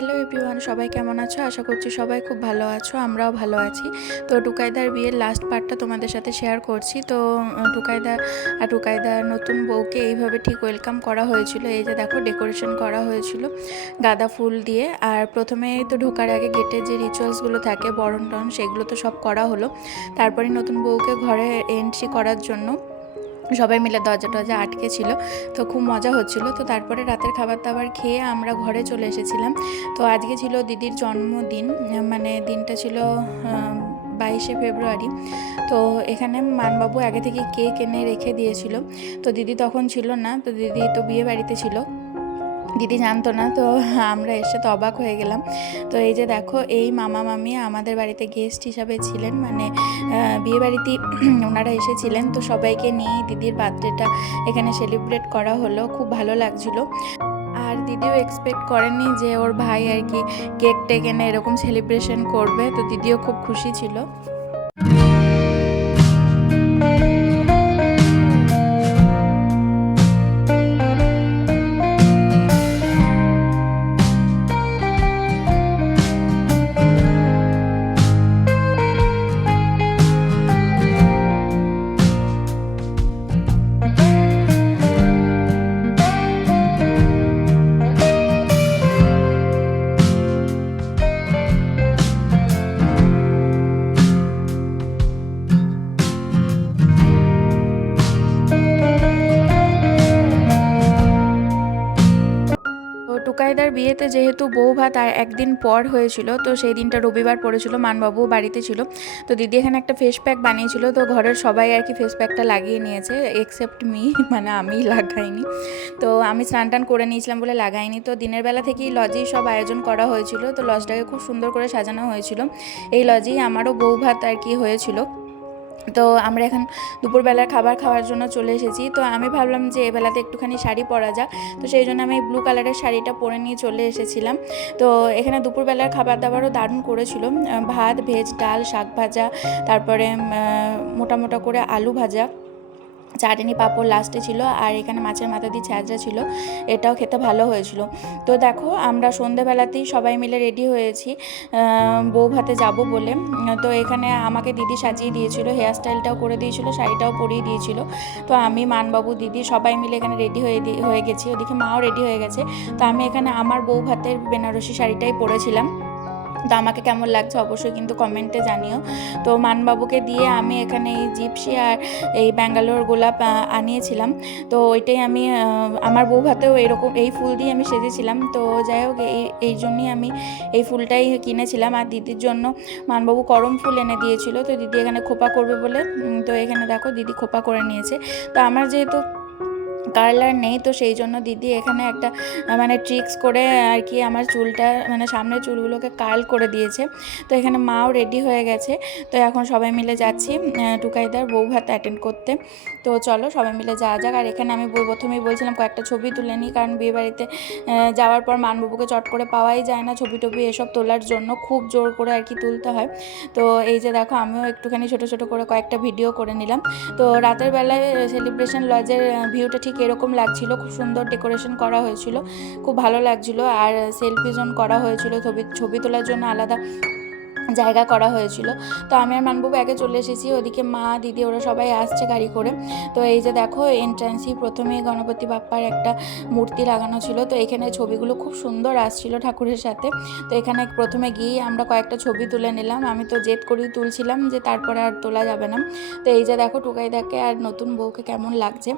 Hello everyone, সবাই কেমন আছো? আশা করছি সবাই খুব ভালো আছো, আমরাও ভালো আছি। তো টুকাইদার বিয়ের লাস্ট পার্টটা তোমাদের সাথে শেয়ার করছি। তো টুকাইদার নতুন বউকে এইভাবে ঠিক ওয়েলকাম করা হয়েছিল। এই যে দেখো, ডেকোরেশন করা হয়েছিল গাঁদা ফুল দিয়ে। আর প্রথমে তো ঢোকার আগে গেটে যে রিচুয়ালসগুলো থাকে, বরণ টরণ, সেগুলো তো সব করা হলো। তারপরে নতুন বউকে ঘরে এন্ট্রি করার জন্য সবাই মিলে দরজা টরজা আটকে ছিল। তো খুব মজা হচ্ছিল। তো তারপরে রাতের খাবার দাবার খেয়ে আমরা ঘরে চলে এসেছিলাম। তো আজকে ছিল দিদির জন্মদিন, মানে দিনটা ছিল 22শে ফেব্রুয়ারি। তো এখানে মানবাবু আগে থেকে কেক এনে রেখে দিয়েছিল। তো দিদি তখন ছিল না, তো দিদি তো বিয়ে বাড়িতে ছিল, দিদি জানতো না। তো আমরা এসে তো অবাক হয়ে গেলাম। তো এই যে দেখো, এই মামা মামি আমাদের বাড়িতে গেস্ট হিসাবে ছিলেন, মানে বিয়ে বাড়িতে ওনারা এসেছিলেন। তো সবাইকে নিয়েই দিদির বার্থডেটা এখানে সেলিব্রেট করা হলো, খুব ভালো লাগছিলো। আর দিদিও এক্সপেক্ট করেনি যে ওর ভাই আর কি কেক টেক এনে এরকম সেলিব্রেশন করবে। তো দিদিও খুব খুশি ছিল। টুকাইদার বিয়েতে যেহেতু বউ ভাত আর একদিন পর হয়েছিল, তো সেই দিনটা রবিবার পড়েছিল, মানবাবু বাড়িতে ছিল। তো দিদি এখানে একটা ফেস প্যাক বানিয়েছিল। তো ঘরের সবাই আর কি ফেস প্যাকটা লাগিয়ে নিয়েছে, এক্সেপ্ট মি, মানে আমি লাগাইনি। তো আমি স্নান টান করে নিয়েছিলাম বলে লাগাইনি। তো দিনের বেলা থেকেই লজেই সব আয়োজন করা হয়েছিল। তো লজটাকে খুব সুন্দর করে সাজানো হয়েছিল। এই লজেই আমারও বউ ভাত আর কি হয়েছিল। তো আমরা এখন দুপুরবেলার খাবার খাওয়ার জন্য চলে এসেছি। তো আমি ভাবলাম যে এবেলাতে একটুখানি শাড়ি পরা যাক, তো সেই জন্য আমি ব্লু কালারের শাড়িটা পরে নিয়ে চলে এসেছিলাম। তো এখানে দুপুরবেলার খাবার দাবারও দারুণ করেছিল, ভাত, ভেজ, ডাল, শাক ভাজা, তারপরে মোটা মোটা করে আলু ভাজা, চাটনি, পাঁপড় লাস্টে ছিল, আর এখানে মাছের মাথা দিয়ে ছ্যাঁচড়া ছিল, এটাও খেতে ভালো হয়েছিল। তো দেখো, আমরা সন্ধেবেলাতেই সবাই মিলে রেডি হয়েছি বউ ভাতে যাব বলে। তো এখানে আমাকে দিদি সাজিয়ে দিয়েছিল, হেয়ার স্টাইলটাও করে দিয়েছিল, শাড়িটাও পরিয়ে দিয়েছিল। তো আমি, মানবাবু, দিদি সবাই মিলে এখানে রেডি হয়ে গেছি। ওদিকে মাও রেডি হয়ে গেছে। তো আমি এখানে আমার বউ ভাতের বেনারসি শাড়িটাই পরেছিলাম। তো আমাকে কেমন লাগছে অবশ্যই কিন্তু কমেন্টে জানিও। তো মানবাবুকে দিয়ে আমি এখানে এই জিপসি আর এই ব্যাঙ্গালোর গোলাপ আনিয়েছিলাম। তো ওইটাই আমি আমার বউ ভাতেও এরকম এই ফুল দিয়ে আমি সেজেছিলাম। তো যাই হোক, এই জন্যই আমি এই ফুলটাই কিনেছিলাম। আর দিদির জন্য মানবাবু করম ফুল এনে দিয়েছিল। তো দিদি এখানে খোপা করবে বলে, তো এখানে দেখো দিদি খোপা করে নিয়েছে। তো আমার যেহেতু কার্লার নেই, তো সেই জন্য দিদি এখানে একটা মানে ট্রিক্স করে আর কি আমার চুলটা, মানে সামনের চুলগুলোকে কার্ল করে দিয়েছে। তো এখানে মাও রেডি হয়ে গেছে। তো এখন সবাই মিলে যাচ্ছি টুকাইদার বউ ভাত অ্যাটেন্ড করতে। তো চলো সবাই মিলে যাওয়া যাক। আর এখানে আমি প্রথমেই বলছিলাম কয়েকটা ছবি তুলে নিই, কারণ বিয়েবাড়িতে যাওয়ার পর মানবাবুকে চট করে পাওয়াই যায় না, ছবি টবি এসব তোলার জন্য খুব জোর করে আর কি তুলতে হয়। তো এই যে দেখো, আমিও একটুখানি ছোটো ছোটো করে কয়েকটা ভিডিও করে নিলাম। তো রাতের বেলায় সেলিব্রেশন লজের ভিউটা ঠিক এরকম লাগছিল, খুব সুন্দর ডেকোরেশন করা হয়েছিল, খুব ভালো লাগছিল। আর সেলফি জোন করা হয়েছিল, ছবি তোলার জন্য আলাদা জায়গা করা হয়েছিল। তো আমি আর মানবাবু আগে চলে এসেছি, ওদিকে মা, দিদি ওরা সবাই আসছে গাড়ি করে। তো এই যে দেখো, এন্ট্রান্সই প্রথমেই গণপতি বাপ্পার একটা মূর্তি লাগানো ছিল। তো এখানে ছবিগুলো খুব সুন্দর আসছিল ঠাকুরের সাথে। তো এখানে প্রথমে গিয়ে আমরা কয়েকটা ছবি তুলে নিলাম। আমি তো জেদ করেই তুলছিলাম, যে তারপরে আর তোলা যাবে না। তো এই যে দেখো, টুকাইদাকে আর নতুন বউকে কেমন লাগছে,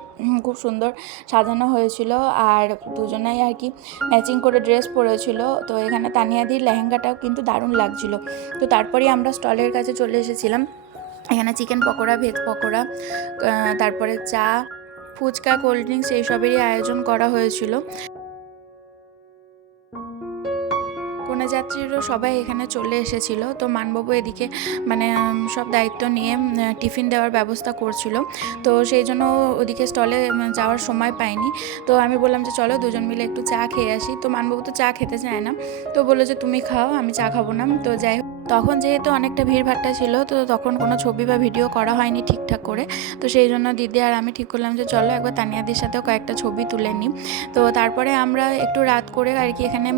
খুব সুন্দর সাজানো হয়েছিল। আর দুজনেই আর কি ম্যাচিং করে ড্রেস পরেছিল। তো এখানে তানিয়াদির লেহেঙ্গাটাও কিন্তু দারুণ লাগছিল। তো তারপরেই আমরা স্টলের কাছে চলে এসেছিলাম। এখানে চিকেন পকোড়া, ভেজ পকোড়া, তারপরে চা, ফুচকা, কোল্ড ড্রিঙ্কস এইসবেরই আয়োজন করা হয়েছিল। কন্যাযাত্রীরও সবাই এখানে চলে এসেছিল। তো মানবাবু এদিকে মানে সব দায়িত্ব নিয়ে টিফিন দেওয়ার ব্যবস্থা করছিল। তো সেই জন্য ওদিকে স্টলে যাওয়ার সময় পাইনি। তো আমি বললাম যে চলো দুজন মিলে একটু চা খেয়ে আসি। তো মানবাবু তো চা খেতে চায় না, তো বললো যে তুমি খাও, আমি চা খাবো না। তো যাই হোক, তখন যেহেতু অনেকটা ভিড়ভাট্টা ছিল, তো তখন কোনো ছবি বা ভিডিও করা হয়নি ঠিকঠাক করে। তো সেই জন্য দিদি আর আমি ঠিক করলাম যে চলো একবার তানিয়াদির সাথেও কয়েকটা ছবি তুলে নিই। তো তারপরে আমরা একটু রাত করে আর কি এখানে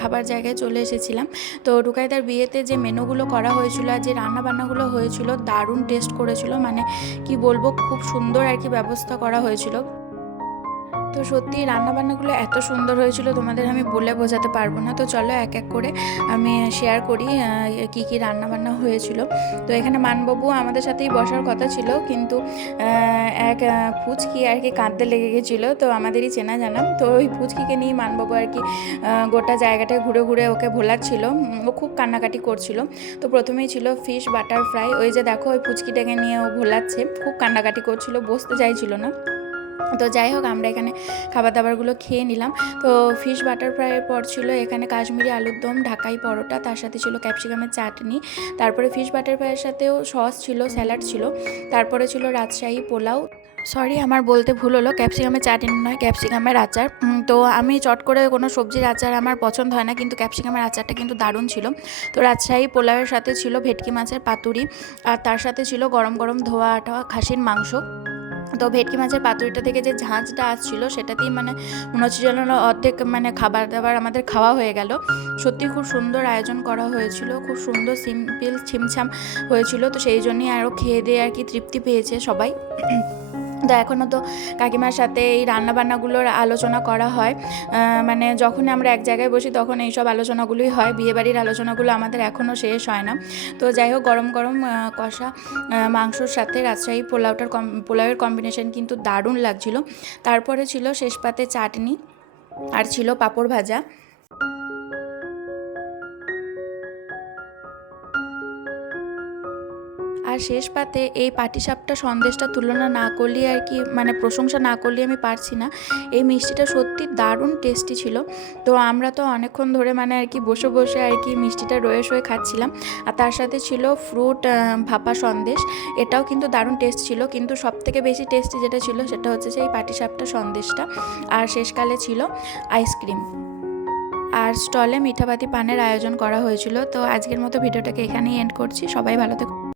খাবার জায়গায় চলে এসেছিলাম। তো টুকাইদার বিয়েতে যে মেনুগুলো করা হয়েছিল আর যে রান্নাবান্নাগুলো হয়েছিল দারুণ টেস্ট করেছিল, মানে কি বলবো, খুব সুন্দর আর কি ব্যবস্থা করা হয়েছিল। তো সত্যি রান্নাবান্নাগুলো এত সুন্দর হয়েছিল, তোমাদের আমি বলে বোঝাতে পারবো না। তো চলো এক এক করে আমি শেয়ার করি কি কি রান্নাবান্না হয়েছিল। তো এখানে মানবাবু আমাদের সাথেই বসার কথা ছিল, কিন্তু এক ফুচকি আর কি কাঁদতে লেগে গেছিলো, তো আমাদেরই চেনা জানা। তো ওই ফুচকিকে নিয়ে মানবাবু আর কি গোটা জায়গাটায় ঘুরে ঘুরে ওকে ভোলাচ্ছিল। ও খুব কান্নাকাটি করছিল। তো প্রথমেই ছিল ফিশ বাটার ফ্রাই, ওই যে দেখো ওই ফুচকিটাকে নিয়ে ও ভোলাচ্ছে, খুব কান্নাকাটি করছিল, বসতে চাইছিল না। তো যাই হোক, আমরা এখানে খাবার দাবারগুলো খেয়ে নিলাম। তো ফিশ বাটার ফ্রাইয়ের পর ছিল এখানে কাশ্মীরি আলুর দম, ঢাকাই পরোটা, তার সাথে ছিল ক্যাপসিকামের চাটনি। তারপরে ফিশ বাটার ফ্রাইয়ের সাথেও সস ছিল, স্যালাড ছিল। তারপরে ছিল রাজশাহী পোলাও, সরি আমার বলতে ভুল হলো, ক্যাপসিকামের চাটনি নয়, ক্যাপসিকামের আচার। তো আমি চট করে কোনো সবজির আচার আমার পছন্দ হয় না, কিন্তু ক্যাপসিকামের আচারটা কিন্তু দারুণ ছিল। তো রাজশাহী পোলাওয়ের সাথে ছিল ভেটকি মাছের পাতুরি, আর তার সাথে ছিল গরম গরম ধোয়া আটা খাসির মাংস। তো ভেটকি মাছের পাতুরিটা থেকে যে ঝাঁঝটা আসছিল সেটাতেই মানে মনে হচ্ছে যেন অর্ধেক মানে খাবার দাবার আমাদের খাওয়া হয়ে গেল। সত্যি খুব সুন্দর আয়োজন করা হয়েছিল, খুব সুন্দর সিম্পল ছিমছাম হয়েছিল। তো সেই জন্যই আরও খেয়ে দিয়ে আর কি তৃপ্তি পেয়েছে সবাই। তো এখনও তো কাকিমার সাথে এই রান্নাবান্নাগুলোর আলোচনা করা হয়, মানে যখন আমরা এক জায়গায় বসি তখন এইসব আলোচনাগুলোই হয়, বিয়েবাড়ির আলোচনাগুলো আমাদের এখনও শেষ হয় না। তো যাই হোক, গরম গরম কষা মাংসর সাথে রাজশাহী পোলাওয়ের কম্বিনেশন কিন্তু দারুণ লাগছিল। তারপরে ছিল শেষ পাতে চাটনি, আর ছিল পাঁপড় ভাজা। আর শেষ পাতে এই পাটিসাপটা সন্দেশটা তুলনা না করলে আর কি, মানে প্রশংসা না করলে আমি পারছি না। এই মিষ্টিটা সত্যি দারুণ টেস্টি ছিল। তো আমরা তো অনেকক্ষণ ধরে মানে আর কি বসে বসে আর কি মিষ্টিটা রয়ে শয়ে খাচ্ছিলাম। আর তার সাথে ছিল ফ্রুট ভাপা সন্দেশ, এটাও কিন্তু দারুণ টেস্ট ছিল। কিন্তু সবথেকে বেশি টেস্টি যেটা ছিল সেটা হচ্ছে সেই পাটিসাপটা সন্দেশটা। আর শেষকালে ছিল আইসক্রিম, আর স্টলে মিঠাপাতি পানের আয়োজন করা হয়েছিল। তো আজকের মতো ভিডিওটাকে এখানেই এন্ড করছি। সবাই ভালো থেকো।